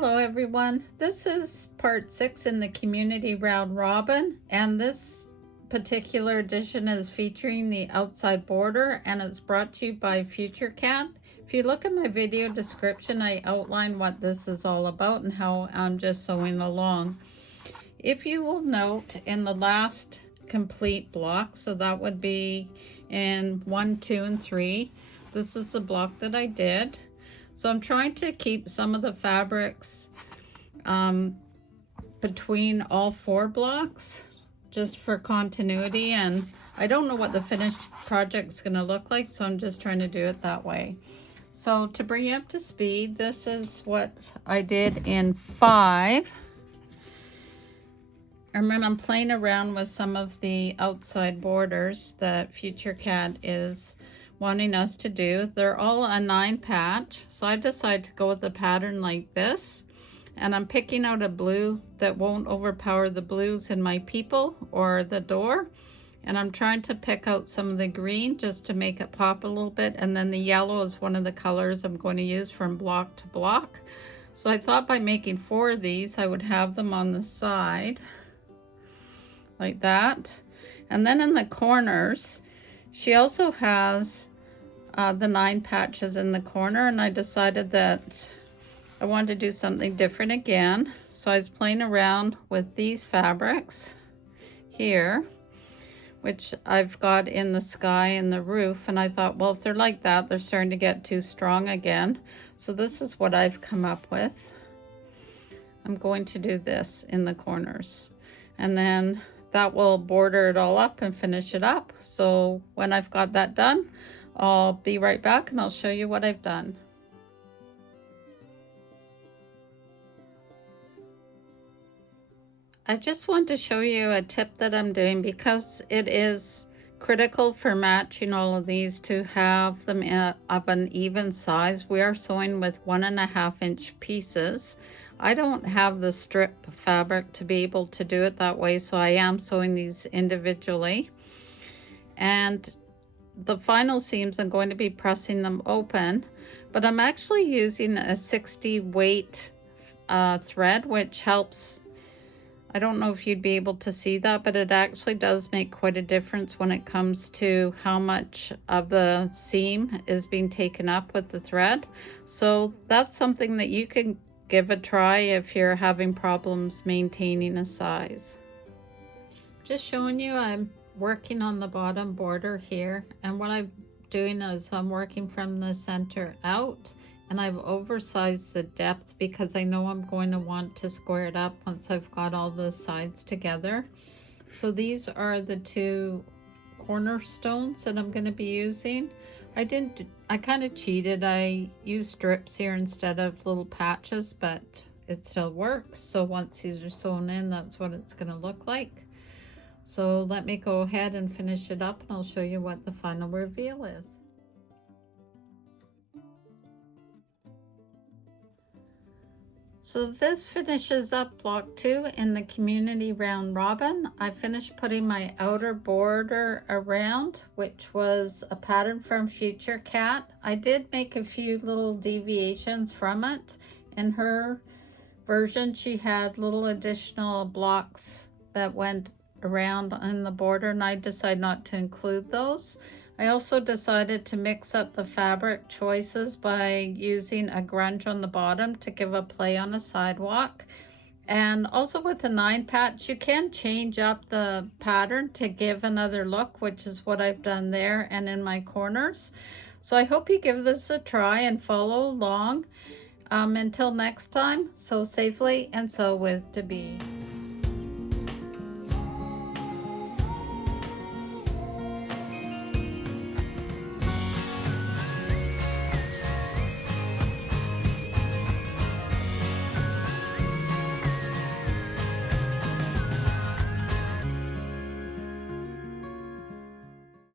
Hello everyone, this is part 6 in the community round robin, and this particular edition is featuring the outside border, and it's brought to you by Future Cat. If you look at my video description, I outline what this is all about and how I'm just sewing along. If you will note in the last complete block, so that would be in 1, 2, and 3, this is the block that I did. So I'm trying to keep some of the fabrics between all 4 blocks just for continuity, and I don't know what the finished project's going to look like, so I'm just trying to do it that way. So to bring you up to speed, this is what I did in 5. And then I'm playing around with some of the outside borders that Future Cat is wanting us to do. They're all a 9 patch, so I decided to go with a pattern like this, and I'm picking out a blue that won't overpower the blues in my people or the door, and I'm trying to pick out some of the green just to make it pop a little bit, and then the yellow is one of the colors I'm going to use from block to block. So I thought by making 4 of these I would have them on the side like that, and then in the corners she also has the 9 patches in the corner, and I decided that I wanted to do something different again. So I was playing around with these fabrics here, which I've got in the sky and the roof, and I thought, well, if they're like that, they're starting to get too strong again. So this is what I've come up with. I'm going to do this in the corners, and then that will border it all up and finish it up. So when I've got that done, I'll be right back and I'll show you what I've done. I just want to show you a tip that I'm doing, because it is critical for matching all of these to have them of an even size. We are sewing with 1.5 inch pieces. I don't have the strip fabric to be able to do it that way, so I am sewing these individually. And the final seams, I'm going to be pressing them open, but I'm actually using a 60 weight thread, which helps. I don't know if you'd be able to see that, but it actually does make quite a difference when it comes to how much of the seam is being taken up with the thread. So that's something that you can give a try if you're having problems maintaining a size. Just showing you, I'm working on the bottom border here, and what I'm doing is I'm working from the center out, and I've oversized the depth because I know I'm going to want to square it up once I've got all the sides together. So these are the 2 cornerstones that I'm going to be using. I kind of cheated. I used strips here instead of little patches, but it still works. So once these are sewn in, that's what it's going to look like. So let me go ahead and finish it up, and I'll show you what the final reveal is. So this finishes up block 2 in the community round robin. I finished putting my outer border around, which was a pattern from Future Cat. I did make a few little deviations from it. In her version, she had little additional blocks that went around in the border, and I decided not to include those. I also decided to mix up the fabric choices by using a grunge on the bottom to give a play on a sidewalk. And also with the 9 patch, you can change up the pattern to give another look, which is what I've done there and in my corners. So I hope you give this a try and follow along. Until next time, sew safely and sew with Debee.